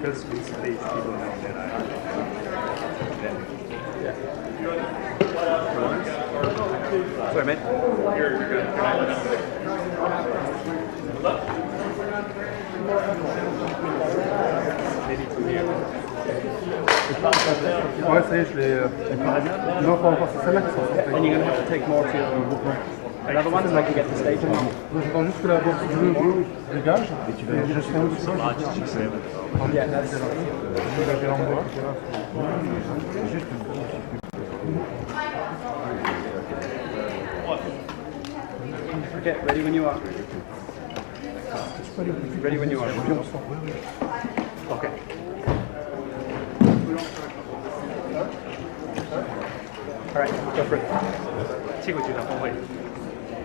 because these people know that yeah. Sorry, mate. You're good. Ouais, ça y est, je l'ai. Non, pas encore, c'est celle-là qui sort. And you're going to have to take more to another one so I can get the stage on. J'attends juste que la boîte bleue dégage et je serai au-dessus. Yeah, that's Okay, ready when you are. Ready when you are. Okay. All right, go for it. 七国集团峰会。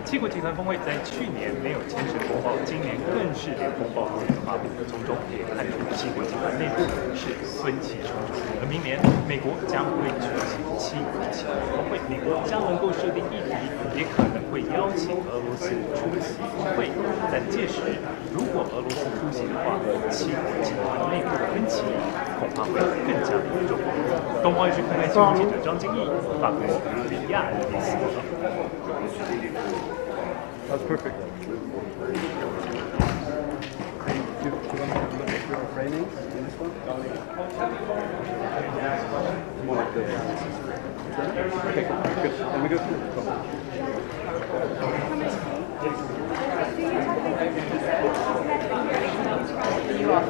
七国集团峰会在去年没有牵涉风暴，今年更是连风暴都发布，从中也看出七国集团内部是分歧重重。而明年美国将会举行七国集团峰会，美国将能够设定议题，也可能会邀请俄罗斯出席峰会。但届时，如果俄罗斯出席的话，七国集团内部的分歧恐怕会更加严重。东方卫视看看新闻记者张金义，法国里亚的第四报道。That's perfect. Do you want to have a look at your framing in this one? More like this. Okay, good. Then we go through. You are.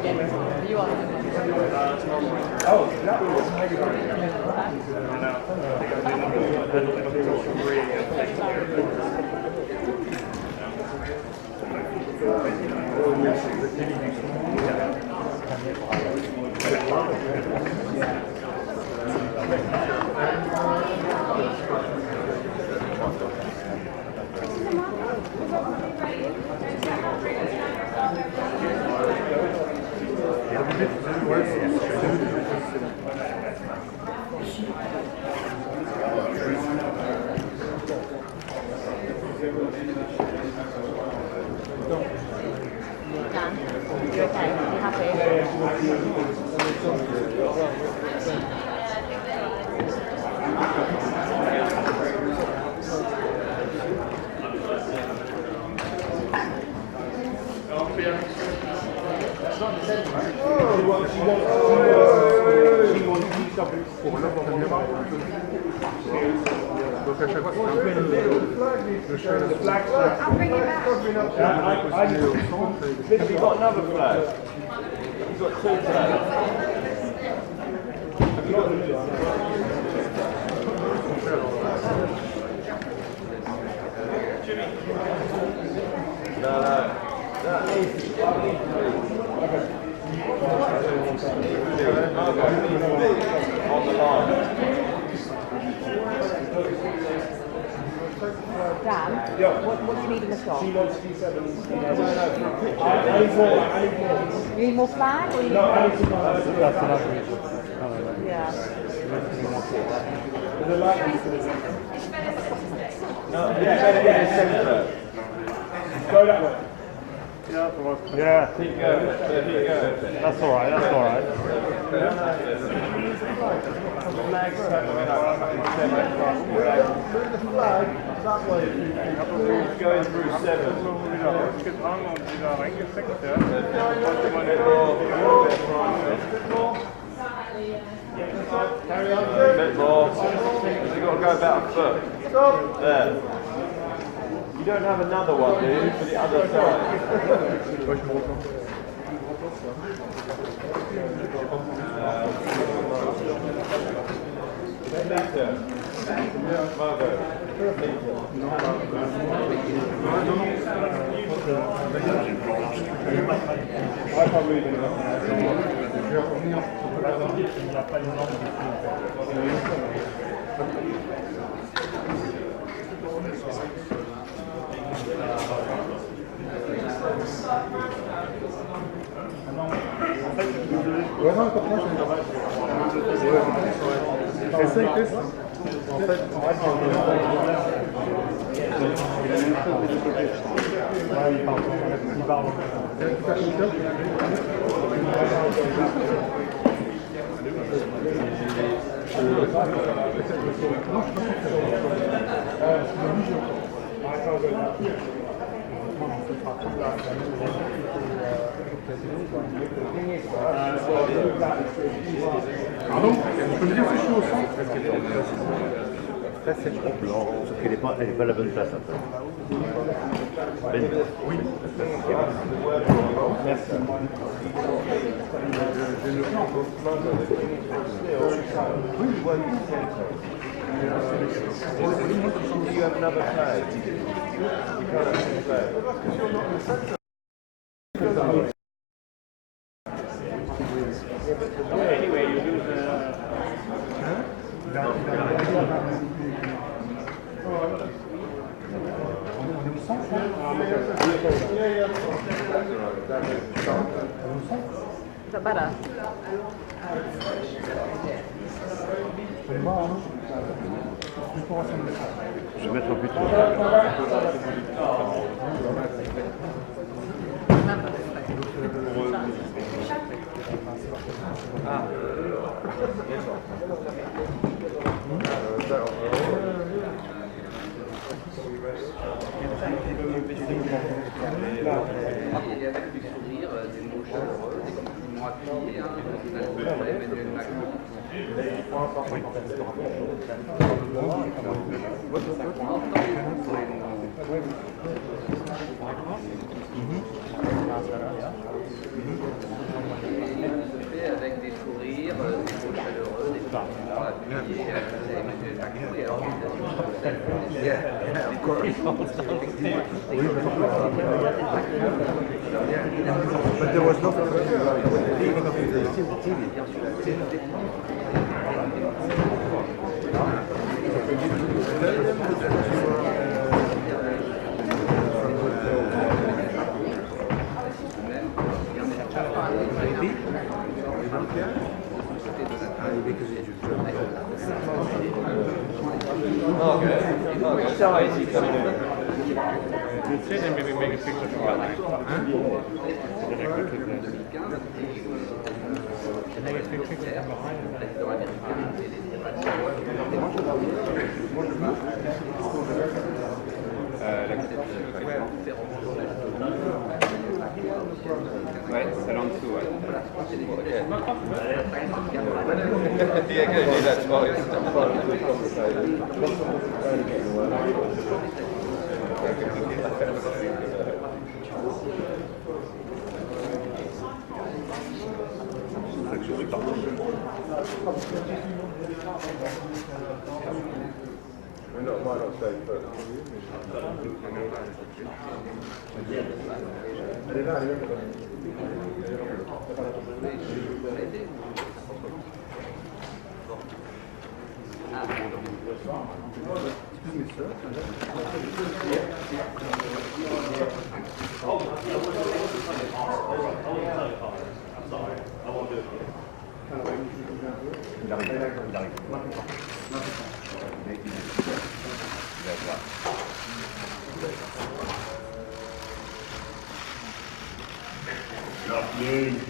Oh, that was Dan, you okay? You happy? Donc à chaque fois, c'est un peu le flag. I'll bring it back. Have you got another flag? You've got two flags. No. That needs to be. On the line. Dan, what do you need in the shop? You need more flag? Or you need more? Yeah. No, yeah, better in the centre. Go that way. Yeah, Keep going. Keep going. that's all right. That's all right. Flags going through seven. Carry on. A bit more. You've got to go about a foot. There. You don't have another one, do you, for the other side? Margot. Ouais, non, comme moi, essaye, teste. En fait, il parle. Pardon? Je peux me dire si je suis au centre? Ça, c'est trop blanc, sauf qu'elle n'est pas à la bonne place. Oui. Merci. You have another flag. You can't have a flag. Anyway, you do the... Is that better? Je vais mettre un peu trop. Et avec du sourire, des mots chaleureux, des compliments appuyés, Emmanuel Macron. Fait avec des sourires, des mots chaleureux, des compliments appuyés, Emmanuel Macron et alors But there was nothing. Let's say then maybe make a picture for us. Ouais, c'est en dessous, ouais. Yeah, go do that tomorrow. Might not stay put. Good afternoon.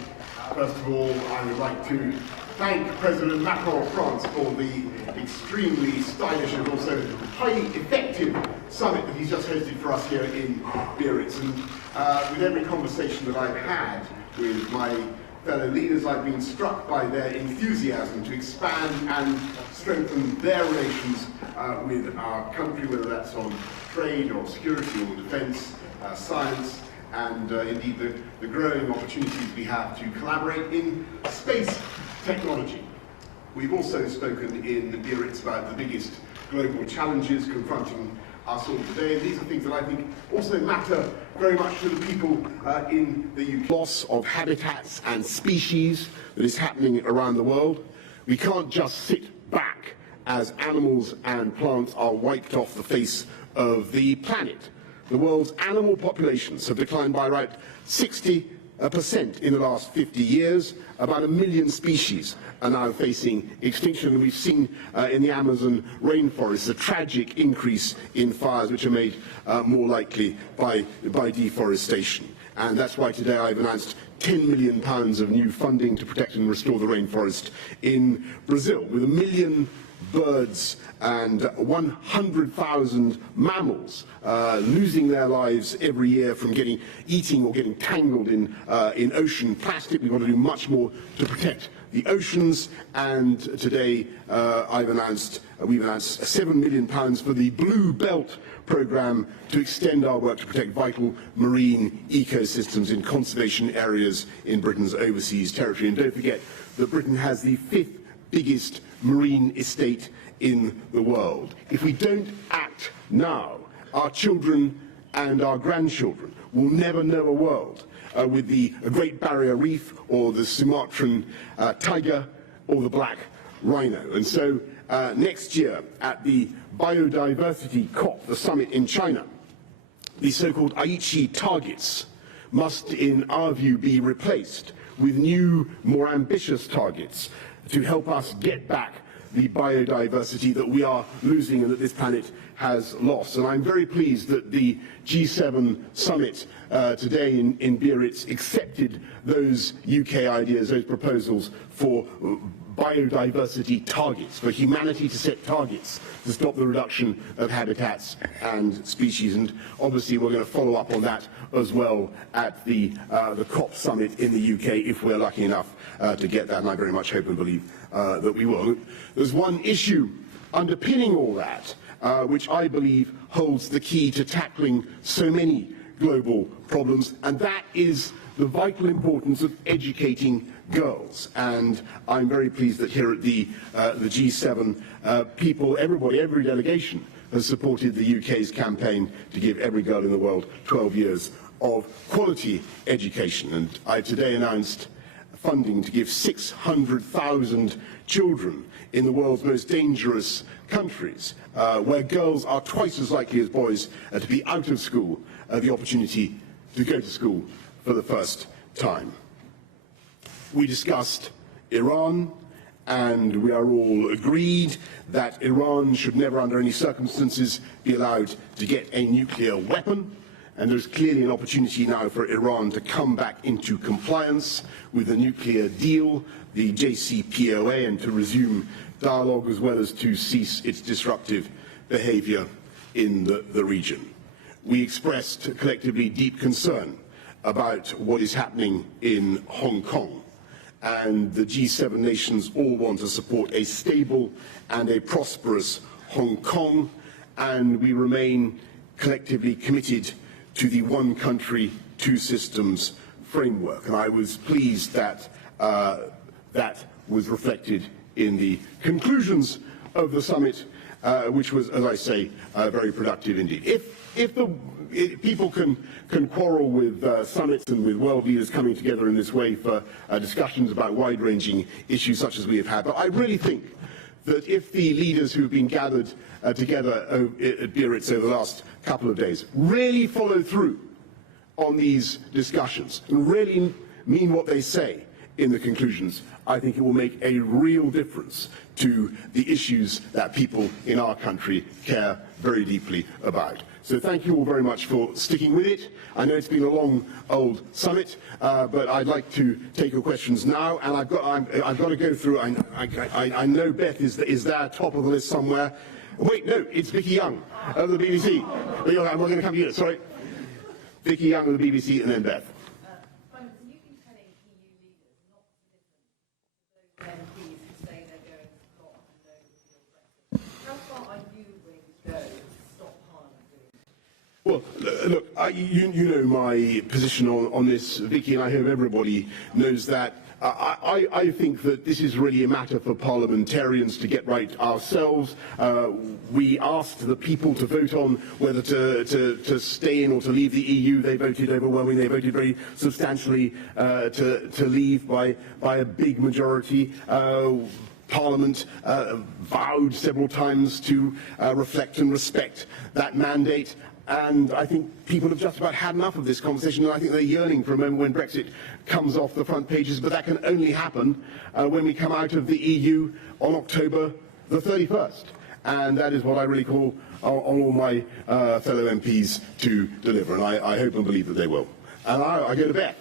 First of all, I would like to thank President Macron of France for the extremely stylish and also highly effective summit that he's just hosted for us here in Biarritz. And with every conversation that I've had with my fellow leaders, I've been struck by their enthusiasm to expand and strengthen their relations with our country, whether that's on trade or security or defence, science, and indeed the growing opportunities we have to collaborate in space technology. We've also spoken in Biarritz about the biggest global challenges confronting us all today, and these are things that I think also matter very much to the people in the UK. Loss of habitats and species that is happening around the world. We can't just sit back as animals and plants are wiped off the face of the planet. The world's animal populations have declined by around 60% in the last 50 years. About 1 million species are now facing extinction, and we've seen in the Amazon rainforest a tragic increase in fires which are made more likely by deforestation. And that's why today I've announced £10 million of new funding to protect and restore the rainforest in Brazil, with 1 million birds and 100,000 mammals losing their lives every year from eating or getting tangled in ocean plastic. We've got to do much more to protect the oceans, and today we've announced £7 million for the Blue Belt programme to extend our work to protect vital marine ecosystems in conservation areas in Britain's overseas territory. And don't forget that Britain has the 5th biggest marine estate in the world. If we don't act now, our children and our grandchildren will never know a world with the Great Barrier Reef or the Sumatran tiger or the black rhino. And so next year at the Biodiversity COP, the summit in China, the so-called Aichi targets must, in our view, be replaced with new, more ambitious targets to help us get back the biodiversity that we are losing and that this planet has lost. And I'm very pleased that the G7 summit today in Biarritz accepted those UK ideas, those proposals for biodiversity targets, for humanity to set targets to stop the reduction of habitats and species. And obviously we're going to follow up on that as well at the COP summit in the UK if we're lucky enough to get that, and I very much hope and believe that we will. There's one issue underpinning all that which I believe holds the key to tackling so many global problems, and that is the vital importance of educating girls. And I'm very pleased that here at the G7, everybody, every delegation has supported the UK's campaign to give every girl in the world 12 years of quality education. And I today announced funding to give 600,000 children in the world's most dangerous countries, where girls are twice as likely as boys to be out of school, the opportunity to go to school for the first time. We discussed Iran, and we are all agreed that Iran should never under any circumstances be allowed to get a nuclear weapon. And there's clearly an opportunity now for Iran to come back into compliance with the nuclear deal, the JCPOA, and to resume dialogue as well as to cease its disruptive behaviour in the region. We expressed collectively deep concern about what is happening in Hong Kong, and the G7 nations all want to support a stable and a prosperous Hong Kong, and we remain collectively committed to the one country, two systems framework. And I was pleased that that was reflected in the conclusions of the summit, which was, as I say, very productive indeed. If people can quarrel with summits and with world leaders coming together in this way for discussions about wide-ranging issues such as we have had, but I really think that if the leaders who have been gathered together at Biarritz over the last couple of days really follow through on these discussions and really mean what they say in the conclusions, I think it will make a real difference to the issues that people in our country care very deeply about. So thank you all very much for sticking with it. I know it's been a long old summit, but I'd like to take your questions now, and I've got to go through. I know Beth is there, top of the list somewhere. Wait, no, it's Vicky Young of the BBC. We're going to come to you. Sorry, Vicky Young of the BBC, and then Beth. Prime Minister, you've been telling EU leaders not to listen to those MPs who say they're going to block and no deal Brexit. How far are you willing to go to stop Parliament doing that? Well, look, you know my position on this, Vicky, and I hope everybody knows that. I think that this is really a matter for parliamentarians to get right ourselves. We asked the people to vote on whether to stay in or to leave the EU. They voted overwhelmingly. They voted very substantially to leave by a big majority. Parliament vowed several times to reflect and respect that mandate. And I think people have just about had enough of this conversation, and I think they're yearning for a moment when Brexit comes off the front pages, but that can only happen when we come out of the EU on October the 31st. And that is what I really call on all my fellow MPs to deliver, and I hope and believe that they will. And I go to Beth.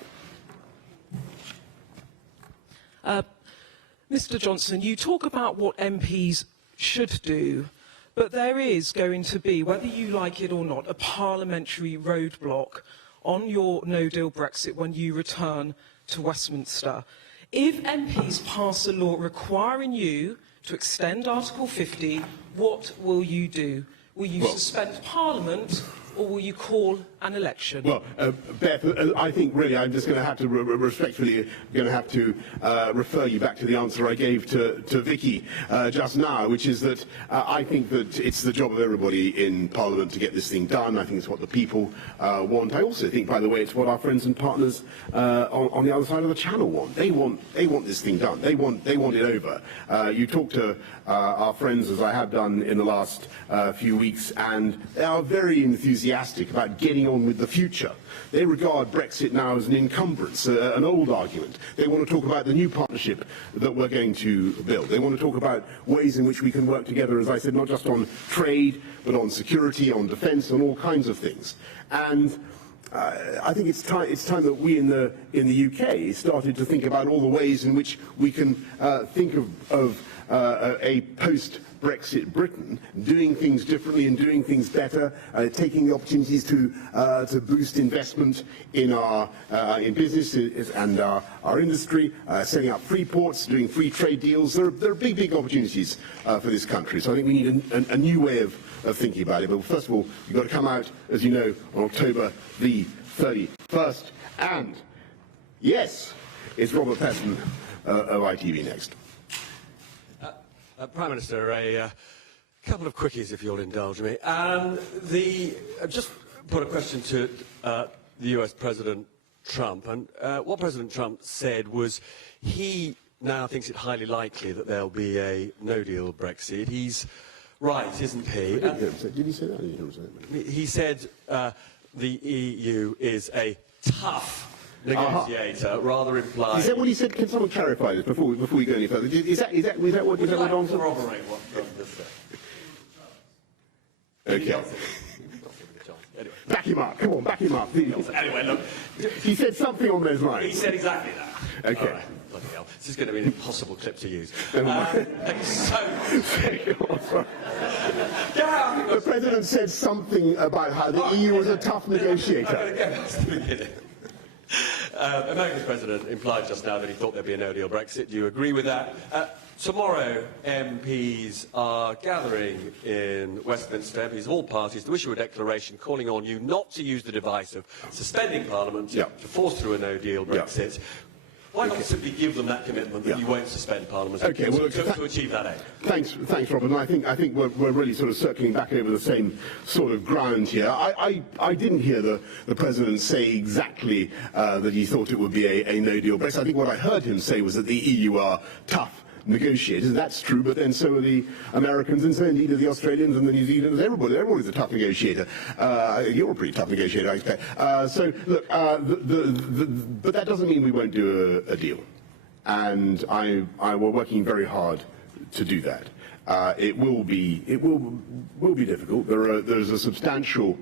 Mr. Johnson, you talk about what MPs should do, but there is going to be, whether you like it or not, a parliamentary roadblock on your no-deal Brexit when you return to Westminster. If MPs pass a law requiring you to extend Article 50, what will you do? Will you suspend Parliament, or will you call an election? Well, Beth, I think really I'm just going to have to respectfully refer you back to the answer I gave to Vicky just now, which is that I think that it's the job of everybody in Parliament to get this thing done. I think it's what the people want. I also think, by the way, it's what our friends and partners on the other side of the Channel want. They want this thing done. They want it over. You talk to our friends, as I have done in the last few weeks, and they are very enthusiastic about getting on with the future. They regard Brexit now as an encumbrance, an old argument. They want to talk about the new partnership that we're going to build. They want to talk about ways in which we can work together, as I said, not just on trade, but on security, on defence, on all kinds of things. And I think it's time that we in the UK started to think about all the ways in which we can think of a post-Brexit Britain doing things differently and doing things better, taking the opportunities to boost investment in our in business and our industry, setting up free ports, doing free trade deals. There are big opportunities for this country. So I think we need a new way of thinking about it. But first of all, you've got to come out, as you know, on October the 31st. And yes, it's Robert Peston of ITV Next. Prime Minister, a couple of quickies, if you'll indulge me. Just put a question to the US President Trump, and what President Trump said was he now thinks it highly likely that there'll be a no-deal Brexit. He's right, isn't he? Did he say that? He said the EU is a tough negotiator, rather implied. Is that what he said? Can someone clarify this before we go any further? Is that what Don said? Corroborate what Trump just said. Okay. Anyway. Back him up. Come on, back him up. Anyway, look. He said something on those lines. He said exactly that. Okay. All right. Bloody hell. This is going to be an impossible clip to use. The President said something about how the EU was a tough negotiator. I'm going to go back to the beginning. America's president implied just now that he thought there'd be a no-deal Brexit. Do you agree with that? Tomorrow, MPs are gathering in Westminster, MPs of all parties, to issue a declaration calling on you not to use the device of suspending Parliament to force through a no-deal Brexit. Why not simply give them that commitment that you won't suspend Parliament to achieve that aim? Thanks, Robert. And I think we're really sort of circling back over the same sort of ground here. I didn't hear the President say exactly that he thought it would be a no-deal Brexit. I think what I heard him say was that the EU are tough negotiators. That's true, but then so are the Americans, and so indeed are the Australians and the New Zealanders. Everybody's a tough negotiator. You're a pretty tough negotiator, I expect. So look, but that doesn't mean we won't do a deal, and we're working very hard to do that. It will be difficult. There's a substantial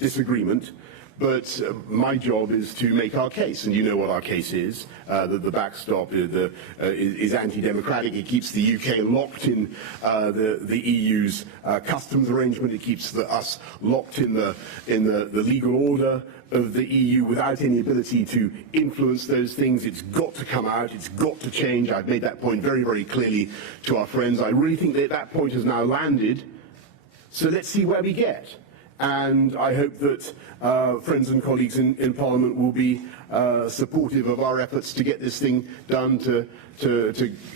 disagreement. But my job is to make our case, and you know what our case is, that the backstop is anti-democratic. It keeps the UK locked in the EU's customs arrangement. It keeps us locked in the legal order of the EU without any ability to influence those things. It's got to come out. It's got to change. I've made that point very, very clearly to our friends. I really think that point has now landed. So let's see where we get. And I hope that friends and colleagues in Parliament will be supportive of our efforts to get this thing done, to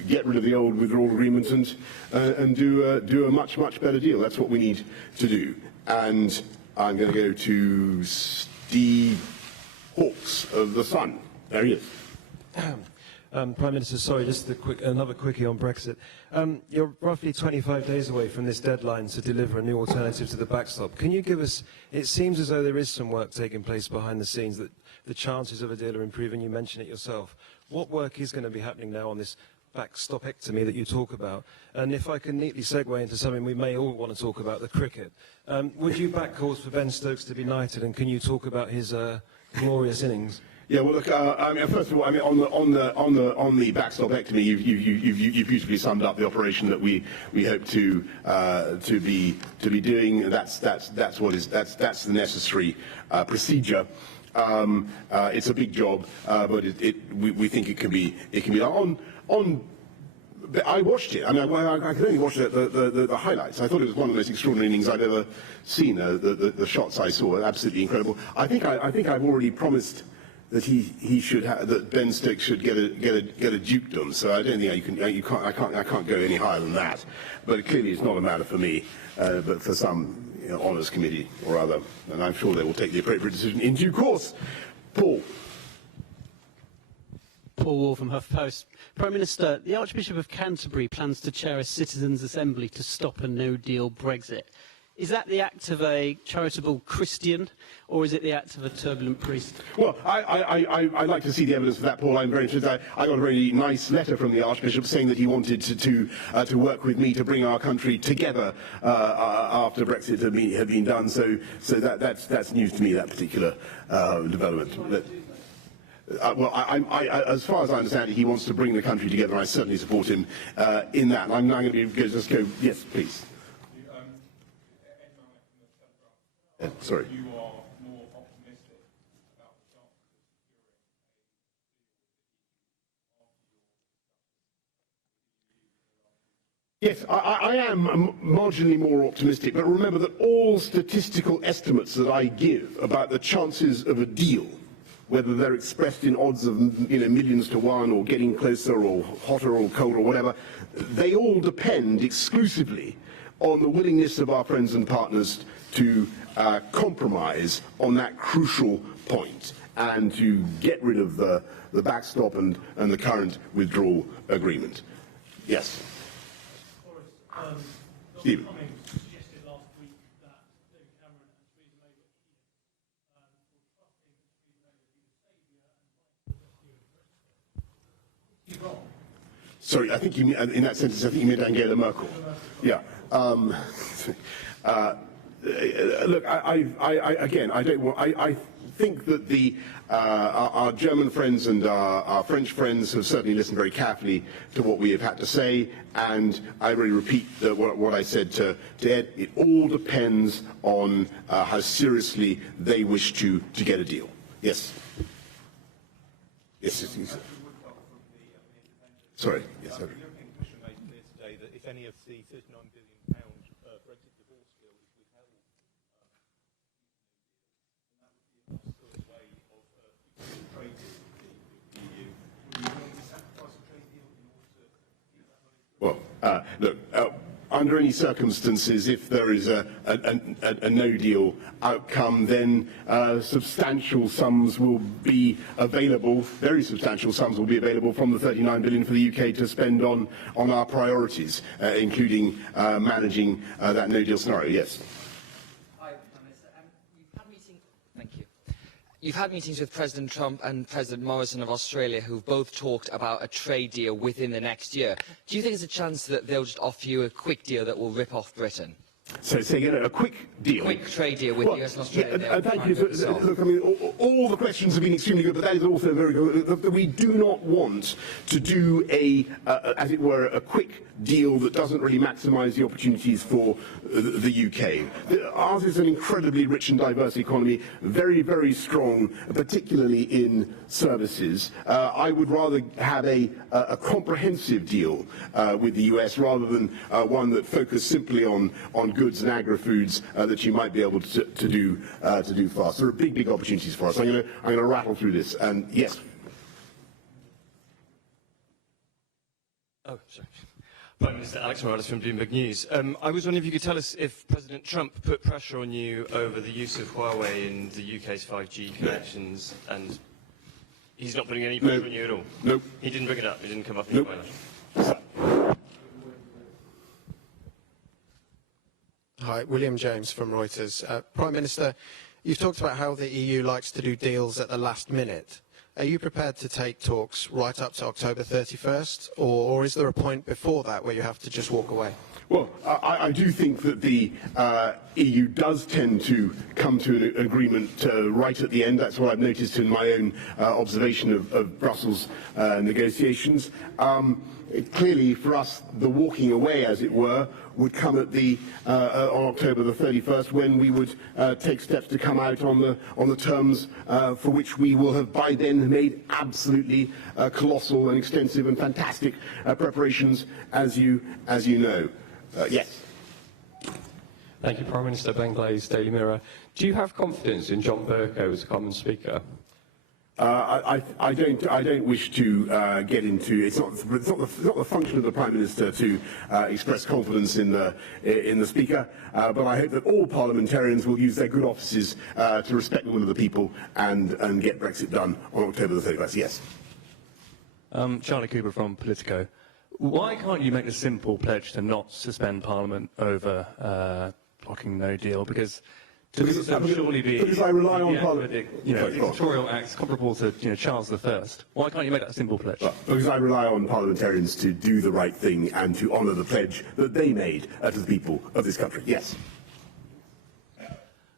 get rid of the old withdrawal agreement and do a much better deal. That's what we need to do. And I'm going to go to Steve Hawkes of The Sun. There he is. Prime Minister, sorry, just another quickie on Brexit. You're roughly 25 days away from this deadline to deliver a new alternative to the backstop. Can you give us, it seems as though there is some work taking place behind the scenes, that the chances of a deal are improving. You mentioned it yourself. What work is going to be happening now on this backstopectomy that you talk about? And if I can neatly segue into something we may all want to talk about, the cricket. Would you back calls for Ben Stokes to be knighted, and can you talk about his glorious innings. Yeah, well, look. I mean, first of all, I mean, on the backstopectomy, you've beautifully summed up the operation that we hope to be doing. That's the necessary procedure. It's a big job, but we think it can be done. I watched it. I mean, I could only watch the highlights. I thought it was one of the most extraordinary innings I've ever seen. The shots I saw were absolutely incredible. I think I've already promised that that Ben Stokes should get a dukedom. So I don't think I can't go any higher than that. But clearly, it's not a matter for me, but for some honours committee or other, and I'm sure they will take the appropriate decision in due course. Paul. Paul Wall from HuffPost. Prime Minister, the Archbishop of Canterbury plans to chair a citizens' assembly to stop a no-deal Brexit. Is that the act of a charitable Christian, or is it the act of a turbulent priest? Well, I'd like to see the evidence for that, Paul. I'm very interested. I got a very nice letter from the Archbishop saying that he wanted to work with me to bring our country together after Brexit had been done. So that's news to me, that particular development. Well, as far as I understand it, he wants to bring the country together, and I certainly support him in that. I'm now going to just go. Yes, please. Sorry. You are more optimistic about the chances of Yes, I am marginally more optimistic, but remember that all statistical estimates that I give about the chances of a deal, whether they're expressed in odds of millions to one or getting closer or hotter or colder or whatever, they all depend exclusively on the willingness of our friends and partners to compromise on that crucial point and to get rid of the backstop and the current withdrawal agreement. Yes. Stephen. Sorry, I think you mean, in that sentence, I think you meant Angela Merkel. Yeah. Look, I think that our German friends and our French friends have certainly listened very carefully to what we have had to say, and I really repeat what I said to Ed. It all depends on how seriously they wish to get a deal. Yes. Yes. Sorry. Yes. The European Commission made clear today that if any of the £39 billion Brexit divorce deal is withheld, that would be a way of trade deal with the EU. Would you be willing to sacrifice a trade deal in order to keep that money? Well, look. Under any circumstances, if there is a no-deal outcome, then substantial sums will be available, very substantial sums will be available from the £39 billion for the UK to spend on our priorities, including managing that no-deal scenario. Yes. Hi, Prime Minister. You've had meetings. Thank you. You've had meetings with President Trump and President Morrison of Australia, who've both talked about a trade deal within the next year. Do you think there's a chance that they'll just offer you a quick deal that will rip off Britain? So say again, a quick deal? Quick trade deal with the US and Australia. Yeah, thank you. Look, I mean, all the questions have been extremely good, but that is also very good. We do not want to do as it were, a quick deal that doesn't really maximise the opportunities for the UK. Ours is an incredibly rich and diverse economy, very, very strong, particularly in services. I would rather have a comprehensive deal with the US rather than one that focused simply on goods and agri-foods that you might be able to do fast. There are big opportunities for us. I'm going to rattle through this. And yes. Oh, sorry. Prime Minister Alex Morales from Bloomberg News. I was wondering if you could tell us if President Trump put pressure on you over the use of Huawei in the UK's 5G connections, and he's not putting any pressure on you at all? Nope. He didn't bring it up? It didn't come up in your Nope. Hi, William James from Reuters. Prime Minister, you've talked about how the EU likes to do deals at the last minute. Are you prepared to take talks right up to October 31st, or is there a point before that where you have to just walk away? Well, I do think that the EU does tend to come to an agreement right at the end. That's what I've noticed in my own observation of Brussels negotiations. Clearly, for us, the walking away, as it were, would come at on October the 31st, when we would take steps to come out on the terms for which we will have by then made absolutely colossal and extensive and fantastic preparations, as you know. Yes. Thank you, Prime Minister. Ben Glaze, Daily Mirror. Do you have confidence in John Bercow as a Commons Speaker? I don't wish to get into. It's not the function of the Prime Minister to express confidence in the Speaker. But I hope that all parliamentarians will use their good offices to respect the will of the people and get Brexit done on October the 31st. Yes. Charlie Cooper from Politico. Why can't you make a simple pledge to not suspend Parliament over blocking no deal? Because surely be because I rely on Parliament. Dictatorial acts comparable to Charles I. Why can't you make that a simple pledge? Because I rely on parliamentarians to do the right thing and to honour the pledge that they made to the people of this country. Yes.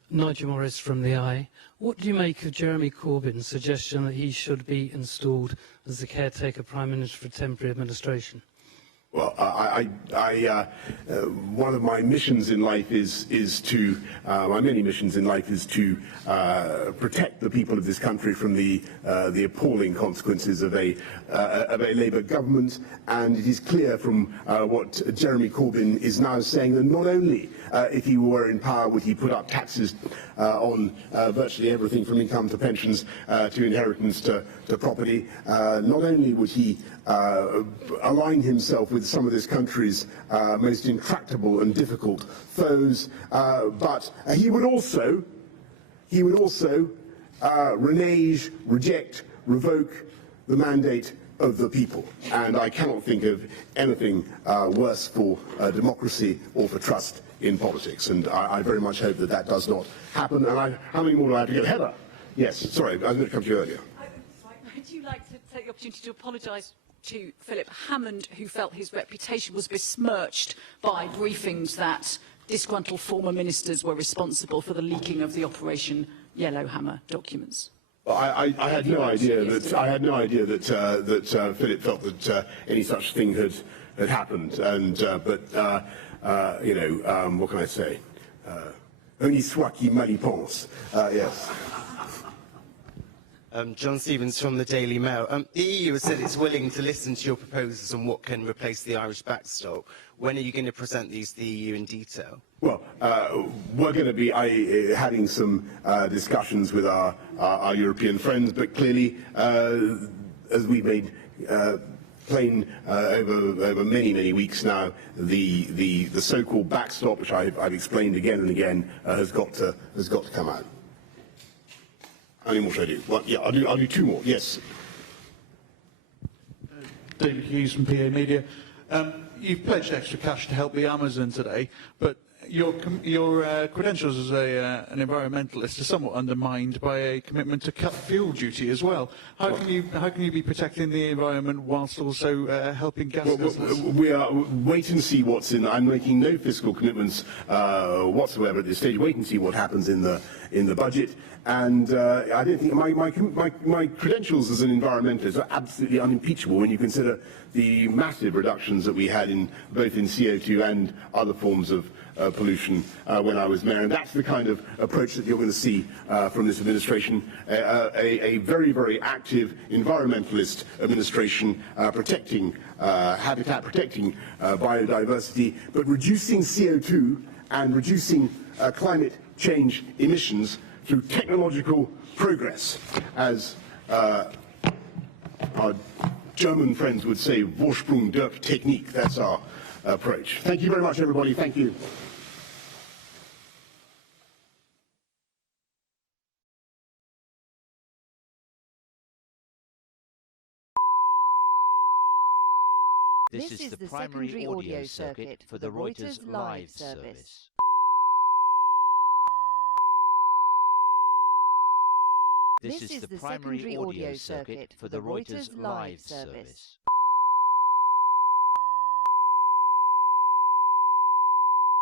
Nigel Morris from The Eye. What do you make of Jeremy Corbyn's suggestion that he should be installed as the caretaker Prime Minister for a temporary administration? Well, one of my missions in life is to my many missions in life is to protect the people of this country from the appalling consequences of a Labour government, and it is clear from what Jeremy Corbyn is now saying that not only if he were in power would he put up taxes on virtually everything from income to pensions to inheritance to property, not only would he align himself with some of this country's most intractable and difficult foes, but he would also renege, reject, revoke the mandate of the people. And I cannot think of anything worse for democracy or for trust in politics. And I very much hope that that does not happen. And how many more do I have to get? Heather? Yes, sorry, I was going to come to you earlier. Would you like to take the opportunity to apologise to Philip Hammond, who felt his reputation was besmirched by briefings that disgruntled former ministers were responsible for the leaking of the Operation Yellowhammer documents? I had no idea that Philip felt that any such thing had happened, and what can I say? Honi soit qui mal y pense. Yes. John Stevens from the Daily Mail. The EU has said it's willing to listen to your proposals on what can replace the Irish backstop. When are you going to present these to the EU in detail? Well, we're going to be having some discussions with our European friends, but clearly, as we've made plain over many weeks now, the so-called backstop, which I've explained again and again, has got to come out. How many more should I do? Well, yeah, I'll do two more. Yes. David Hughes from PA Media. You've pledged extra cash to help the Amazon today, but your credentials as an environmentalist are somewhat undermined by a commitment to cut fuel duty as well. How can you be protecting the environment whilst also helping gas guzzlers? We are wait and see what's in. I'm making no fiscal commitments whatsoever at this stage. Wait and see what happens in the budget. And I don't think my credentials as an environmentalist are absolutely unimpeachable when you consider the massive reductions that we had both in CO2 and other forms of pollution when I was mayor. And that's the kind of approach that you're going to see from this administration, a very active environmentalist administration protecting habitat, protecting biodiversity, but reducing CO2 and reducing climate change emissions through technological progress, as our German friends would say, Vorsprung durch Technik. That's our approach. Thank you very much, everybody. Thank you. This is the primary audio circuit for the Reuters Live service. This is the primary audio circuit for the Reuters live service.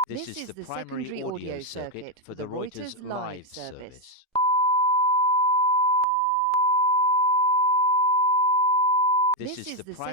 This is the primary audio circuit for the Reuters live service. This is the primary